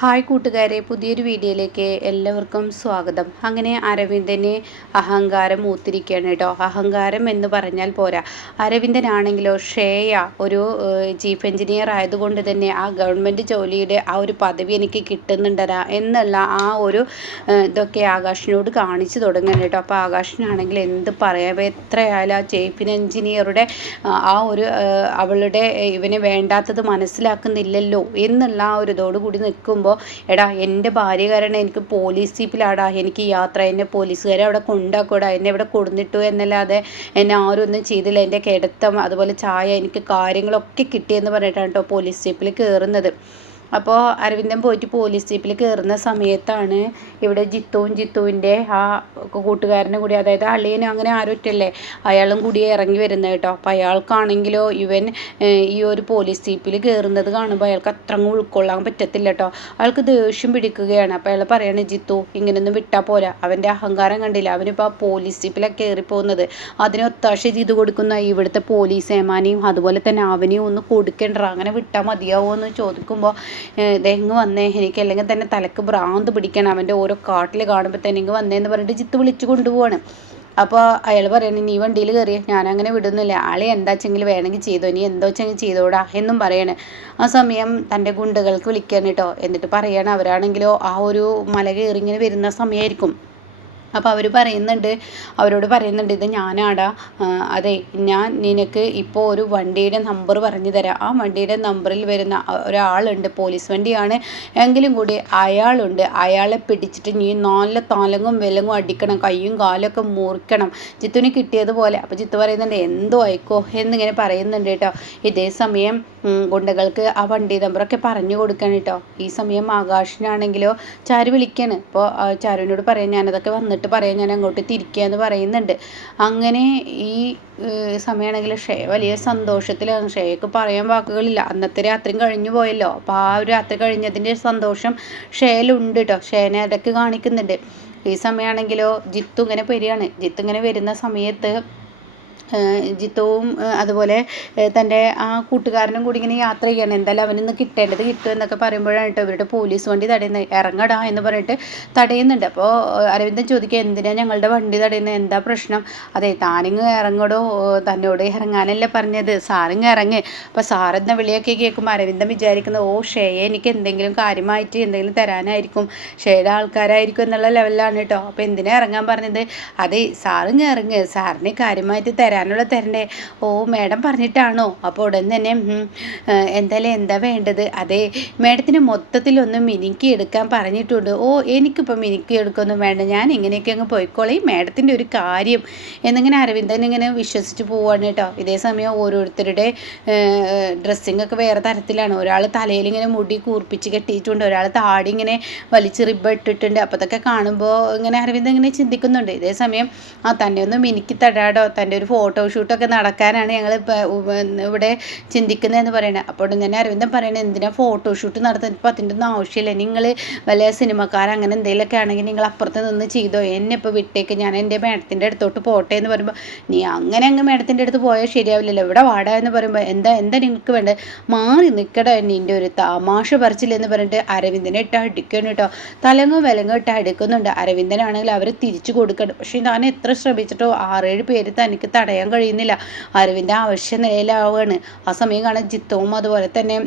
Hi കൂട്ടുകാരെ, പുതിയൊരു വീഡിയോയിലേക്ക് എല്ലാവർക്കും സ്വാഗതം. അങ്ങനെ അരവിന്ദന് അഹങ്കാരം മൂത്തിരിക്കുകയാണ് കേട്ടോ. അഹങ്കാരം എന്ന് പറഞ്ഞാൽ പോരാ, അരവിന്ദനാണെങ്കിലോ ശ്രേയ ഒരു ചീഫ് എഞ്ചിനീയർ ആയതുകൊണ്ട് തന്നെ ആ ഗവൺമെൻറ് ജോലിയുടെ ആ ഒരു പദവി എനിക്ക് കിട്ടുന്നുണ്ടരാ എന്നുള്ള ആ ഒരു ഇതൊക്കെ ആകാശിനോട് കാണിച്ചു തുടങ്ങുന്നു കേട്ടോ. അപ്പോൾ ആകാശിനാണെങ്കിൽ എന്ത് പറയാം, എത്രയായാലും ആ ചീഫ് എഞ്ചിനീയറുടെ ആ ഒരു അവളുടെ ഇവനെ വേണ്ടാത്തത് മനസ്സിലാക്കുന്നില്ലല്ലോ എന്നുള്ള ആ ഒരു ഇതോടുകൂടി നിൽക്കുമ്പോൾ, എടാ എൻ്റെ ഭാര്യ കാരണം എനിക്ക് പോലീസ് ജീപ്പിലാടാ എനിക്ക് യാത്ര, എന്നെ പോലീസുകാരെ അവിടെ കൊണ്ടാക്കൂടാ, എന്നെ ഇവിടെ കൊടുന്നിട്ടു എന്നല്ലാതെ എന്നെ ആരും ഒന്നും ചെയ്തില്ല, എൻ്റെ കിടത്തം അതുപോലെ ചായ എനിക്ക് കാര്യങ്ങളൊക്കെ കിട്ടിയെന്ന് പറഞ്ഞിട്ടാണ് കേട്ടോ പോലീസ് ജീപ്പിൽ കയറുന്നത്. അപ്പോൾ അരവിന്ദൻ പോയിട്ട് പോലീസ് ജീപ്പിൽ കയറുന്ന സമയത്താണ് ഇവിടെ ജിത്തുവിൻ്റെ ആ കൂട്ടുകാരനും കൂടി, അതായത് അളിയനും അങ്ങനെ ആരൊറ്റല്ലേ അയാളും കൂടി ഇറങ്ങി വരുന്നത് കേട്ടോ. അപ്പോൾ അയാൾക്കാണെങ്കിലോ ഇവൻ ഈ ഒരു പോലീസ് ജീപ്പിൽ കയറുന്നത് കാണുമ്പോൾ അയാൾക്ക് അത്ര ഉൾക്കൊള്ളാൻ പറ്റത്തില്ല കേട്ടോ. അയാൾക്ക് ദേഷ്യം പിടിക്കുകയാണ്. അപ്പോൾ അയാൾ പറയണേ, ജിത്തു ഇങ്ങനെയൊന്നും വിട്ടാൽ പോരാ, അവൻ്റെ അഹങ്കാരം കണ്ടില്ല, അവനിപ്പോൾ ആ പോലീസ് ജീപ്പിലാണ് കയറിപ്പോകുന്നത്, അതിന് ഒത്താശ ചെയ്ത് കൊടുക്കുന്ന ഇവിടുത്തെ പോലീസ് ഏമാനെയും അതുപോലെ തന്നെ അവനെയും ഒന്ന് കൊടുക്കണ്ട, അങ്ങനെ വിട്ടാൽ മതിയാവോ എന്ന് ചോദിക്കുമ്പോൾ, ഇതെങ്ങ് വന്നേ, എനിക്ക് അല്ലെങ്കിൽ തന്നെ തലക്ക് ഭ്രാന്ത് പിടിക്കണം, അവൻ്റെ ഓരോ കാട്ടിൽ കാണുമ്പോൾ തന്നെ ഇങ്ങ് വന്നേന്ന് പറഞ്ഞിട്ട് ജിത്ത് വിളിച്ചു കൊണ്ടുപോവാണ്. അപ്പോൾ അയാൾ പറയണേ, നീ വണ്ടിയിൽ കയറിയ, ഞാനങ്ങനെ വിടുന്നില്ല, ആളെ എന്താ വെച്ചെങ്കിൽ വേണമെങ്കിൽ ചെയ്തോ, നീ എന്തോ വെച്ചെങ്കിൽ ചെയ്തോടാ എന്നും പറയണേ. ആ സമയം തൻ്റെ ഗുണ്ടകൾക്ക് വിളിക്കാൻ കേട്ടോ. എന്നിട്ട് പറയണം, അവരാണെങ്കിലോ ആ ഒരു മല കയറി ഇങ്ങനെ വരുന്ന സമയമായിരിക്കും. അപ്പോൾ അവരോട് പറയുന്നുണ്ട്, ഇത് ഞാനാടാ, അതെ ഞാൻ നിനക്ക് ഇപ്പോൾ ഒരു വണ്ടിയുടെ നമ്പർ പറഞ്ഞു തരാം, ആ വണ്ടിയുടെ നമ്പറിൽ വരുന്ന ഒരാളുണ്ട്, പോലീസ് വണ്ടിയാണ് എങ്കിലും കൂടി അയാളുണ്ട്, അയാളെ പിടിച്ചിട്ട് നീ നല്ല തലങ്ങും വിലങ്ങും അടിക്കണം, കയ്യും കാലൊക്കെ മുറിക്കണം, ജിത്തുവിന് കിട്ടിയതുപോലെ. അപ്പോൾ ജിത്തു പറയുന്നുണ്ട്, എന്തോ ആയിക്കോ എന്നിങ്ങനെ പറയുന്നുണ്ട് കേട്ടോ. ഇതേ സമയം ഗുണ്ടകൾക്ക് ആ വണ്ടി നമ്പറൊക്കെ പറഞ്ഞു കൊടുക്കണം കേട്ടോ. ഈ സമയം ആകാശിനാണെങ്കിലോ ചാരു വിളിക്കാണ്. അപ്പോൾ ചാരുവിനോട് പറയാം, ഞാനതൊക്കെ വന്നിട്ട് പറയാം, ഞാൻ അങ്ങോട്ട് തിരിക്കുക എന്ന് പറയുന്നുണ്ട്. അങ്ങനെ ഈ സമയമാണെങ്കിൽ ഷേയ വലിയ സന്തോഷത്തിലാണ്. ഷേയക്ക് പറയാൻ വാക്കുകളില്ല, അന്നത്തെ രാത്രിയും കഴിഞ്ഞു പോയല്ലോ. അപ്പോൾ ആ ഒരു രാത്രി കഴിഞ്ഞതിൻ്റെ സന്തോഷം ഷേയിലുണ്ട് കേട്ടോ. ഷേനെ ഇടയ്ക്ക് കാണിക്കുന്നുണ്ട്. ഈ സമയമാണെങ്കിലോ ജിത്തു ഇങ്ങനെ വരുന്ന സമയത്ത് ജിത്തുവും അതുപോലെ തൻ്റെ ആ കൂട്ടുകാരനും കൂടി ഇങ്ങനെ യാത്ര ചെയ്യണം. എന്തായാലും അവനിന്ന് കിട്ടേണ്ടത് കിട്ടും എന്നൊക്കെ പറയുമ്പോഴാണ് കേട്ടോ ഇവരുടെ പോലീസ് വണ്ടി തടയുന്നത്. ഇറങ്ങടാ എന്ന് പറഞ്ഞിട്ട് തടയുന്നുണ്ട്. അപ്പോൾ അരവിന്ദൻ ചോദിക്കുക, എന്തിനാ ഞങ്ങളുടെ വണ്ടി തടയുന്നത്, എന്താ പ്രശ്നം? അതെ, താനിങ്ങ് ഇറങ്ങടോ, തന്നോട് ഇറങ്ങാനല്ലേ പറഞ്ഞത്, സാറിങ്ങ് ഇറങ്ങ്. അപ്പോൾ സാറെന്ന വിളിയൊക്കെ കേൾക്കുമ്പോൾ അരവിന്ദൻ വിചാരിക്കുന്നത്, ഓ ഷേയെ എനിക്ക് എന്തെങ്കിലും കാര്യമായിട്ട് എന്തെങ്കിലും തരാനായിരിക്കും, ഷേയുടെ ആൾക്കാരായിരിക്കും എന്നുള്ള ലെവലിലാണ് കേട്ടോ. അപ്പോൾ എന്തിനാ ഇറങ്ങാൻ പറഞ്ഞത്? അതെ, സാറിങ്ങ് ഇറങ്ങ്, സാറിന് കാര്യമായിട്ട് തരണ്ടേ. ഓ മാഡം പറഞ്ഞിട്ടാണോ? അപ്പോൾ ഉടൻ തന്നെ എന്തായാലും എന്താ വേണ്ടത്? അതെ, മാഡത്തിന് മൊത്തത്തിലൊന്ന് മിനുക്കി എടുക്കാൻ പറഞ്ഞിട്ടുണ്ട്. ഓ എനിക്കിപ്പോൾ മിനുക്കി എടുക്കൊന്നും വേണ്ട, ഞാൻ ഇങ്ങനെയൊക്കെ അങ്ങ് പോയിക്കോളേ, മാഡത്തിൻ്റെ ഒരു കാര്യം എന്നിങ്ങനെ അരവിന്ദൻ ഇങ്ങനെ വിശ്വസിച്ച് പോവാണ് കേട്ടോ. ഇതേ സമയം ഓരോരുത്തരുടെ ഡ്രസ്സിങ് ഒക്കെ വേറെ തരത്തിലാണ്. ഒരാൾ തലയിൽ ഇങ്ങനെ മുടി കൂർപ്പിച്ച് കെട്ടിയിട്ടുണ്ട്, ഒരാൾ താടി ഇങ്ങനെ വലിച്ച് റിബ ഇട്ടിട്ടുണ്ട്. അപ്പോൾ അതൊക്കെ കാണുമ്പോൾ ഇങ്ങനെ അരവിന്ദൻ ഇങ്ങനെ ചിന്തിക്കുന്നുണ്ട്. ഇതേ സമയം തന്നെ ഒന്ന് മിനുക്കി തടാടോ, തൻ്റെ ഒരു ഫോട്ടോഷൂട്ടൊക്കെ നടക്കാനാണ് ഞങ്ങൾ ഇവിടെ ചിന്തിക്കുന്നതെന്ന് പറയണത്. അപ്പോൾ തന്നെ അരവിന്ദൻ പറയണത്, എന്തിനാ ഫോട്ടോഷൂട്ട് നടത്തുന്നത്, ഇപ്പോൾ അതിൻ്റെ ഒന്നും ആവശ്യമില്ല, നിങ്ങൾ വല്ല സിനിമക്കാരങ്ങനെ എന്തെങ്കിലുമൊക്കെ ആണെങ്കിൽ നിങ്ങൾ അപ്പുറത്ത് നിന്ന് ചെയ്തോ, എന്നെ ഇപ്പോൾ വിട്ടേക്ക്, ഞാൻ എൻ്റെ മേഡത്തിൻ്റെ അടുത്തോട്ട് പോട്ടെ എന്ന് പറയുമ്പോൾ, നീ അങ്ങനെ അങ്ങ് മേഡത്തിൻ്റെ അടുത്ത് പോയാൽ ശരിയാവില്ലല്ലോ, ഇവിടെ വാടാ എന്ന് പറയുമ്പോൾ, എന്താ നിങ്ങൾക്ക് വേണ്ടത്, മാറി നിൽക്കടോ, നിൻ്റെ ഒരു തമാശ പറിച്ചില്ലെന്ന് പറഞ്ഞിട്ട് അരവിന്ദനെ ഇട്ട് അടിക്കണം കേട്ടോ. തലങ്ങും വിലങ്ങും ഇട്ട് അടിക്കുന്നുണ്ട്. അരവിന്ദനാണെങ്കിൽ അവർ തിരിച്ചു കൊടുക്കണം. പക്ഷേ ഞാൻ എത്ര ശ്രമിച്ചിട്ടോ 6-7 പേര് തനിക്ക് തടയാൻ കഴിയുന്നില്ല. അരവിന്ദൻ അവശ്യ നിലയിലാവുകയാണ്. ആ സമയം കാണാൻ ജിത്തുവും അതുപോലെ തന്നെ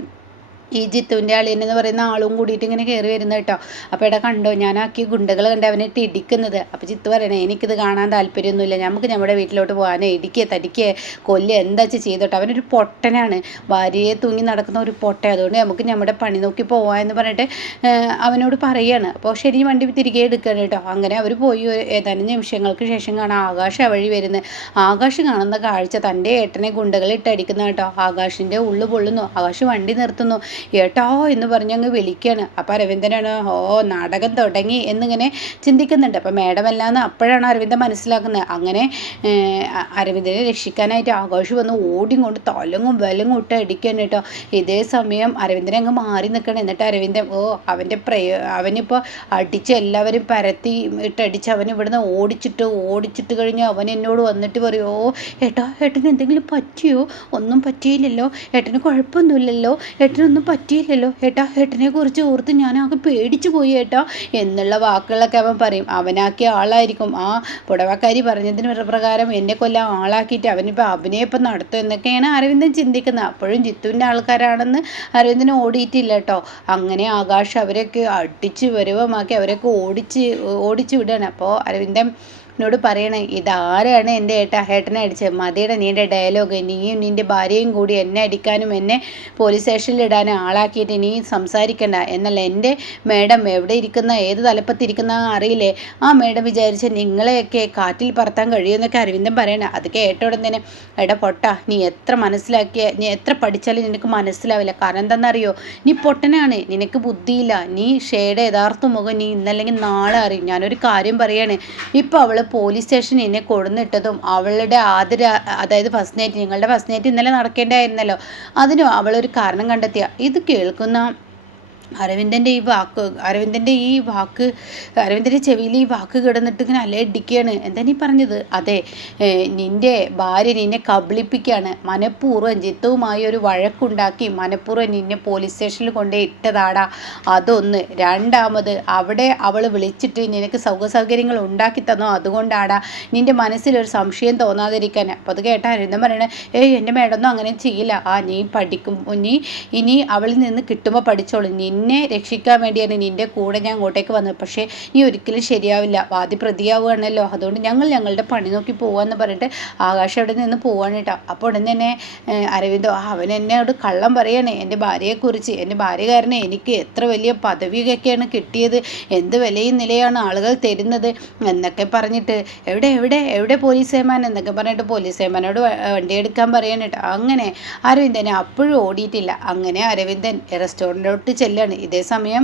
ഈ ജിത്തുവിൻ്റെ അളിയൻ എന്ന് പറയുന്ന ആളും കൂടിയിട്ട് ഇങ്ങനെ കയറി വരുന്നത് കേട്ടോ. അപ്പോൾ ഇവിടെ കണ്ടോ, ഞാനാക്കിയ ഗുണ്ടകൾ കണ്ട് അവനെ ഇടിക്കുന്നത്. അപ്പോൾ ജിത്തു പറയണേ, എനിക്കിത് കാണാൻ താല്പര്യമൊന്നുമില്ല, നമുക്ക് നമ്മുടെ വീട്ടിലോട്ട് പോകാനോ, ഇടിക്കുക തടിക്കുക കൊല്ലുക എന്താ ചെയ്തോട്ടെ, അവനൊരു പൊട്ടനാണ്, ഭാര്യയെ തൂങ്ങി നടക്കുന്ന ഒരു പൊട്ട, അതുകൊണ്ട് നമുക്ക് നമ്മുടെ പണി നോക്കി പോവാം എന്ന് പറഞ്ഞിട്ട് അവനോട് പറയുകയാണ്. അപ്പോൾ ശരി, വണ്ടി തിരികെ എടുക്കുകയാണ് കേട്ടോ. അങ്ങനെ അവർ പോയി. ഏതാനും നിമിഷങ്ങൾക്ക് ശേഷം കാണാം ആകാശ് ആ വഴി വരുന്നത്. ആകാശ് കാണുന്ന കാഴ്ച തൻ്റെ ഏട്ടനെ ഗുണ്ടകൾ ഇട്ടടിക്കുന്ന കേട്ടോ. ആകാശിൻ്റെ ഉള്ളു പൊള്ളുന്നു. ആകാശ് വണ്ടി നിർത്തുന്നു. ഏട്ടോ എന്ന് പറഞ്ഞങ്ങ് വിളിക്കുകയാണ്. അപ്പോൾ അരവിന്ദനാണ്, ഓ നാടകം തുടങ്ങി എന്നിങ്ങനെ ചിന്തിക്കുന്നുണ്ട്. അപ്പോൾ മേഡമല്ലാന്ന് അപ്പോഴാണ് അരവിന്ദൻ മനസ്സിലാക്കുന്നത്. അങ്ങനെ അരവിന്ദനെ രക്ഷിക്കാനായിട്ട് ആകാശ് വന്ന് ഓടിക്കൊണ്ട് തലങ്ങും വിലങ്ങും ഇട്ട് അടിക്കുകയാണ് കേട്ടോ. ഇതേ സമയം അരവിന്ദനെ അങ്ങ് മാറി നിൽക്കണം. എന്നിട്ട് അരവിന്ദൻ അവനിപ്പോൾ അടിച്ച് എല്ലാവരും പരത്തി ഇട്ടടിച്ച് അവൻ ഇവിടുന്ന് ഓടിച്ചിട്ട് കഴിഞ്ഞ് അവൻ എന്നോട് വന്നിട്ട് പറയും, ഓ ഏട്ടന് എന്തെങ്കിലും പറ്റിയോ? ഒന്നും പറ്റിയില്ലല്ലോ, ഏട്ടന് കുഴപ്പമൊന്നുമില്ലല്ലോ, ഏട്ടനൊന്നും പറ്റിയില്ലല്ലോ ഏട്ടാ, ഏട്ടനെ കുറിച്ച് ഓർത്ത് ഞാനാകെ പേടിച്ചു പോയി ഏട്ടാ എന്നുള്ള വാക്കുകളൊക്കെ അവൻ പറയും. അവനാക്കിയ ആളായിരിക്കും ആ പുടവക്കാരി പറഞ്ഞതിന് പ്രകാരം എന്നെ കൊല്ലാൻ ആളാക്കിയിട്ട് അവനിപ്പോൾ അഭിനയിപ്പം നടത്തും എന്നൊക്കെയാണ് അരവിന്ദൻ ചിന്തിക്കുന്നത്. അപ്പോഴും ജിത്തുവിൻ്റെ ആൾക്കാരാണെന്ന് അരവിന്ദന് ഓടിയിട്ടില്ല കേട്ടോ. അങ്ങനെ ആകാശ് അവരൊക്കെ അടിച്ച് വരുവമാക്കി അവരൊക്കെ ഓടിച്ച് വിടുകയാണ്. അപ്പോൾ അരവിന്ദൻ എന്നോട് പറയണേ, ഇതാരാണ് എൻ്റെ ഏട്ടനെ അടിച്ചത്? മതിയുടെ നീൻ്റെ ഡയലോഗ്. നീയും നിൻ്റെ ഭാര്യയും കൂടി എന്നെ അടിക്കാനും എന്നെ പോലീസ് സ്റ്റേഷനിൽ ഇടാനും ആളാക്കിയിട്ട് നീ സംസാരിക്കണ്ട. എന്നല്ല എൻ്റെ മേഡം എവിടെ ഇരിക്കുന്ന ഏത് തലപ്പത്തിരിക്കുന്ന അറിയില്ലേ? ആ മേഡം വിചാരിച്ച് നിങ്ങളെയൊക്കെ കാറ്റിൽ പറത്താൻ കഴിയുമെന്നൊക്കെ അരവിന്ദൻ പറയണേ. അത് കേട്ടോടെ തന്നെ പൊട്ട, നീ എത്ര പഠിച്ചാലും നിനക്ക് മനസ്സിലാവില്ല. കാരണം എന്താണെന്നറിയോ? നീ പൊട്ടനാണ്, നിനക്ക് ബുദ്ധിയില്ല. നീ ഷേയുടെ യഥാർത്ഥ മുഖം നീ ഇന്നല്ലെങ്കിൽ നാളെ അറിയും. ഞാനൊരു കാര്യം പറയാണ്, ഇപ്പോൾ അവൾ പോലീസ് സ്റ്റേഷനിൽ എന്നെ കൊടുന്നിട്ടതും അവളുടെ അതായത് ഫസ്റ്റ് നൈറ്റ്, നിങ്ങളുടെ ഫസ്റ്റ് നൈറ്റ് ഇന്നലെ നടക്കേണ്ടായിരുന്നല്ലോ, അതിനും അവളൊരു കാരണം കണ്ടെത്തിയ. ഇത് കേൾക്കുന്ന അരവിന്ദൻ്റെ ചെവിയിൽ ഈ വാക്ക് കിടന്നിട്ട് ഇങ്ങനെ അലയടിക്കുകയാണ്. എന്താ നീ പറഞ്ഞത്? അതെ, നിൻ്റെ ഭാര്യ നിന്നെ കബളിപ്പിക്കുകയാണ്. മനഃപൂർവ്വം ജിത്തുവുമായി ഒരു വഴക്കുണ്ടാക്കി മനഃപൂർവ്വം നിന്നെ പോലീസ് സ്റ്റേഷനിൽ കൊണ്ടേ ഇട്ടതാടാ. അതൊന്ന്. രണ്ടാമത് അവിടെ അവൾ വിളിച്ചിട്ട് നിനക്ക് സൗകര്യങ്ങൾ ഉണ്ടാക്കി തന്നോ, അതുകൊണ്ടാടാ നിൻ്റെ മനസ്സിലൊരു സംശയം തോന്നാതിരിക്കാൻ. അപ്പോൾ അത് കേട്ട അരവിന്ദൻ പറയണേ, എൻ്റെ മേഡൊന്നും അങ്ങനെ ചെയ്യില്ല. നീ നീ ഇനി അവളിൽ നിന്ന് കിട്ടുമ്പോൾ പഠിച്ചോളൂ. നിന്നെ രക്ഷിക്കാൻ വേണ്ടിയാണ് നിൻ്റെ കൂടെ ഞാൻ അങ്ങോട്ടേക്ക് വന്നത്. പക്ഷേ നീ ഒരിക്കലും ശരിയാവില്ല, വാദി പ്രതിയാവുകയാണല്ലോ. അതുകൊണ്ട് ഞങ്ങളുടെ പണി നോക്കി പോവാന്ന് പറഞ്ഞിട്ട് ആകാശം അവിടെ നിന്ന് പോവാണ് കേട്ടോ. അപ്പോൾ ഉടൻ തന്നെ അരവിന്ദോ അവൻ എന്നോട് കള്ളം പറയാണ് എൻ്റെ ഭാര്യയെക്കുറിച്ച്. എൻ്റെ ഭാര്യ കാരണം എനിക്ക് എത്ര വലിയ പദവിയൊക്കെയാണ് കിട്ടിയത്, എന്ത് വിലയും നിലയാണ് ആളുകൾ തരുന്നത് എന്നൊക്കെ പറഞ്ഞിട്ട് എവിടെ പോലീസേമാൻ എന്നൊക്കെ പറഞ്ഞിട്ട് പോലീസേമാനോട് വണ്ടി എടുക്കാൻ പറയാൻ കേട്ടോ. അങ്ങനെ അരവിന്ദനെ അപ്പോഴും ഓടിയിട്ടില്ല. അങ്ങനെ അരവിന്ദൻ റെസ്റ്റോറൻറ്റിലോട്ട് ചെല്ലാണ്. ഇതേ സമയം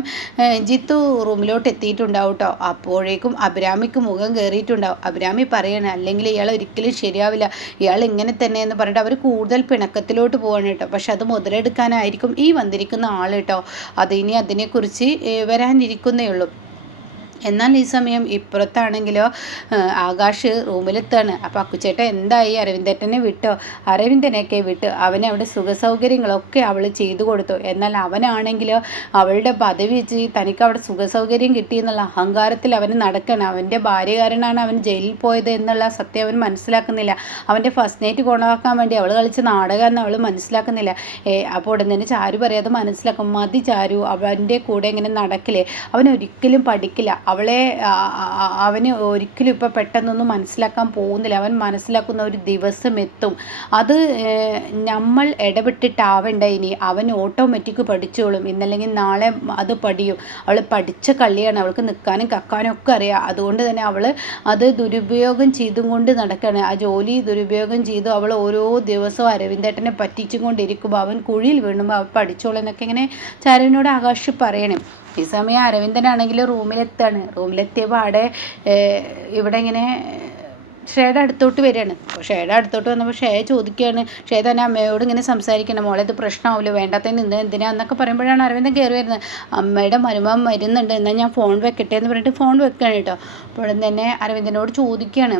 ജിത്തു റൂമിലോട്ട് എത്തിയിട്ടുണ്ടാവും കേട്ടോ. അപ്പോഴേക്കും അഭിരാമിക്ക് മുഖം കയറിയിട്ടുണ്ടാവും. അഭിരാമി പറയണേ, അല്ലെങ്കിൽ ഇയാൾ ഒരിക്കലും ശരിയാവില്ല, ഇയാൾ ഇങ്ങനെ തന്നെ എന്ന് പറഞ്ഞിട്ട് അവർ കൂടുതൽ പിണക്കത്തിലോട്ട് പോവാണ് കേട്ടോ. പക്ഷെ അത് മുതലെടുക്കാനായിരിക്കും ഈ വന്നിരിക്കുന്ന ആൾ കേട്ടോ. അതിനി അതിനെക്കുറിച്ച് വരാനിരിക്കുന്നേ ഉള്ളൂ. എന്നാൽ ഈ സമയം ഇപ്പുറത്താണെങ്കിലോ ആകാശ് റൂമിലെത്താണ്. അപ്പോൾ അക്കുച്ചേട്ടൻ എന്തായി? അരവിന്ദേട്ടനെ വിട്ടോ? അരവിന്ദനെയൊക്കെ വിട്ടു. അവന് അവിടെ സുഖസൗകര്യങ്ങളൊക്കെ അവൾ ചെയ്തു കൊടുത്തു. എന്നാൽ അവനാണെങ്കിലോ അവളുടെ പദവി വെച്ച് തനിക്ക് അവിടെ സുഖസൗകര്യം കിട്ടിയെന്നുള്ള അഹങ്കാരത്തിൽ അവന് നടക്കണം. അവൻ്റെ ഭാര്യ കാരനാണ് അവൻ ജയിലിൽ പോയത് എന്നുള്ള സത്യം അവൻ മനസ്സിലാക്കുന്നില്ല. അവൻ്റെ ഫസ്റ്റ് നൈറ്റ് കൊണവാക്കാൻ വേണ്ടി അവൾ കളിച്ച നാടകമെന്ന് അവൾ മനസ്സിലാക്കുന്നില്ല. അപ്പോൾ ഉടൻ തന്നെ ചാരു പറയാതെ മനസ്സിലാക്കും, മതി ചാരു, അവൻ്റെ കൂടെ ഇങ്ങനെ നടക്കില്ലേ, അവൻ ഒരിക്കലും പഠിക്കില്ല. അവന് ഒരിക്കലും ഇപ്പോൾ പെട്ടെന്നൊന്നും മനസ്സിലാക്കാൻ പോകുന്നില്ല. അവൻ മനസ്സിലാക്കുന്ന ഒരു ദിവസം എത്തും. അത് നമ്മൾ ഇടപെട്ടിട്ടാവേണ്ട. ഇനി അവൻ ഓട്ടോമാറ്റിക് പഠിച്ചോളും, ഇന്നല്ലെങ്കിൽ നാളെ അത് പഠിയും. അവൾ പഠിച്ച കളിയാണ്, അവൾക്ക് നിൽക്കാനും കക്കാനും ഒക്കെ അറിയാം. അതുകൊണ്ട് തന്നെ അവൾ അത് ദുരുപയോഗം ചെയ്തും കൊണ്ട് നടക്കുകയാണ്. ആ ജോലി ദുരുപയോഗം ചെയ്തു അവൾ ഓരോ ദിവസവും അരവിന്ദേട്ടനെ പറ്റിച്ചും കൊണ്ടിരിക്കുമ്പോൾ അവൻ കുഴിയിൽ വീണുമ്പോൾ അവൾ പഠിച്ചോളും എന്നൊക്കെ ഇങ്ങനെ ചാരുവിനോട് ആകാശ് പറയണം. ഈ സമയം അരവിന്ദനാണെങ്കിൽ റൂമിലെത്തിയപ്പോൾ അവിടെ ഇവിടെ ഇങ്ങനെ ഷേയുടെ അടുത്തോട്ട് വരികയാണ്. അപ്പോൾ ഷേയുടെ അടുത്തോട്ട് വന്നപ്പോൾ ഷേ ചോദിക്കുകയാണ്, ഷേ തന്നെ അമ്മയോട് ഇങ്ങനെ സംസാരിക്കണം, മോളെ ഇത് പ്രശ്നമാവില്ല, വേണ്ടാത്തതിന് എന്തിനാ എന്നൊക്കെ പറയുമ്പോഴാണ് അരവിന്ദൻ കയറി വരുന്നത്. അമ്മയുടെ മരുമകൻ വരുന്നുണ്ട്, എന്നാൽ ഞാൻ ഫോൺ വെക്കട്ടെ എന്ന് പറഞ്ഞിട്ട് ഫോൺ വെക്കുകയാണ് കേട്ടോ. അപ്പോൾ തന്നെ അരവിന്ദനോട് ചോദിക്കുകയാണ്,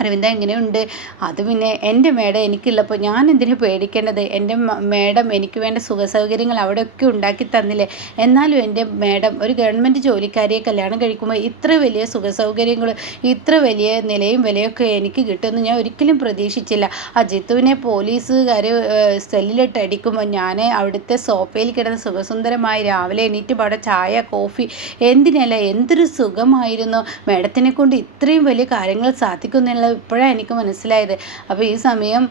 അരവിന്ദ എങ്ങനെയുണ്ട്? അത് പിന്നെ എൻ്റെ മേഡം എനിക്കുള്ളപ്പോൾ ഞാൻ എന്തിനു പേടിക്കേണ്ടത്? എൻ്റെ മേഡം എനിക്ക് വേണ്ട സുഖസൗകര്യങ്ങൾ അവിടെയൊക്കെ ഉണ്ടാക്കി തന്നില്ലേ? എന്നാലും എൻ്റെ മേഡം ഒരു ഗവൺമെൻറ് ജോലിക്കാരിയെ കല്യാണം കഴിക്കുമ്പോൾ ഇത്ര വലിയ സുഖസൗകര്യങ്ങൾ, ഇത്ര വലിയ നിലയും വിലയൊക്കെ എനിക്ക് കിട്ടുമെന്ന് ഞാൻ ഒരിക്കലും പ്രതീക്ഷിച്ചില്ല. ജിത്തുവിനെ പോലീസുകാർ സെല്ലിലിട്ട് അടിക്കുമ്പോൾ ഞാൻ അവിടുത്തെ സോഫയിൽ കിടന്ന് സുഖസുന്ദരമായി രാവിലെ എണീറ്റ് പാടെ ചായ കോഫി എന്തൊരു സുഖമായിരുന്നു. മേഡത്തിനെ കൊണ്ട് ഇത്രയും വലിയ കാര്യങ്ങൾ സാധിക്കുന്നുള്ള ഇപ്പോഴാണ് എനിക്ക് മനസ്സിലായത്. അപ്പോൾ ഈ സമയം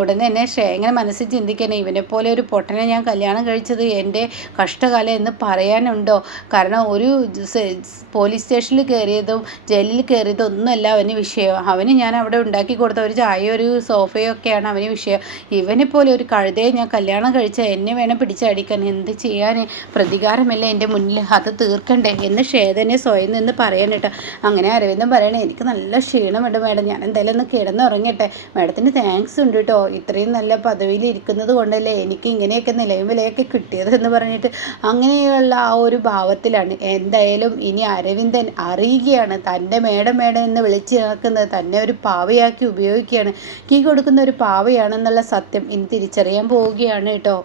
ഉടനെ തന്നെ ഇങ്ങനെ മനസ്സിൽ ചിന്തിക്കണേ, ഇവനെ പോലെ ഒരു പൊട്ടനെ ഞാൻ കല്യാണം കഴിച്ചത് എൻ്റെ കഷ്ടകാലം എന്ന് പറയാനുണ്ടോ? കാരണം ഒരു പോലീസ് സ്റ്റേഷനിൽ കയറിയതും ജയിലിൽ കയറിയതും ഒന്നുമല്ല അവന് വിഷയം. അവന് ഞാൻ അവിടെ ഉണ്ടാക്കി കൊടുത്ത ഒരു ചായയോ ഒരു സോഫയോ ഒക്കെയാണ് അവന് വിഷയം. ഇവനെ പോലെ ഒരു കഴുതയെ ഞാൻ കല്യാണം കഴിച്ച എന്നെ വേണം പിടിച്ചടിക്കാൻ. എന്ത് ചെയ്യാൻ? പ്രതികാരമല്ല എൻ്റെ മുന്നിൽ, അത് തീർക്കണ്ടേ എന്ന് ഷേതനെ സ്വയം നിന്ന് പറയാൻ കേട്ടോ. അങ്ങനെ അരവിന്ദൻ പറയണേ, എനിക്ക് നല്ല ക്ഷീണമുണ്ട് മേഡം, ഞാൻ എന്തായാലും ഒന്ന് കിടന്നുറങ്ങട്ടെ. മേഡത്തിന് താങ്ക്സ് ഉണ്ട് കേട്ടോ, ഇത്രയും നല്ല പദവിയിൽ ഇരിക്കുന്നത് കൊണ്ടല്ലേ എനിക്ക് ഇങ്ങനെയൊക്കെ നിലയും വിലയൊക്കെ കിട്ടിയത് എന്ന് പറഞ്ഞിട്ട് അങ്ങനെയുള്ള ആ ഒരു ഭാവത്തിലാണ്. എന്തായാലും ഇനി അരവിന്ദൻ അറിയുകയാണ് തൻ്റെ മേഡം എന്ന് വിളിച്ചു ചേർക്കുന്നത് തന്നെ ഒരു പാവയാക്കി ഉപയോഗിക്കുകയാണ്, കീ കൊടുക്കുന്ന ഒരു പാവയാണെന്നുള്ള സത്യം ഇനി തിരിച്ചറിയാൻ പോവുകയാണ് കേട്ടോ.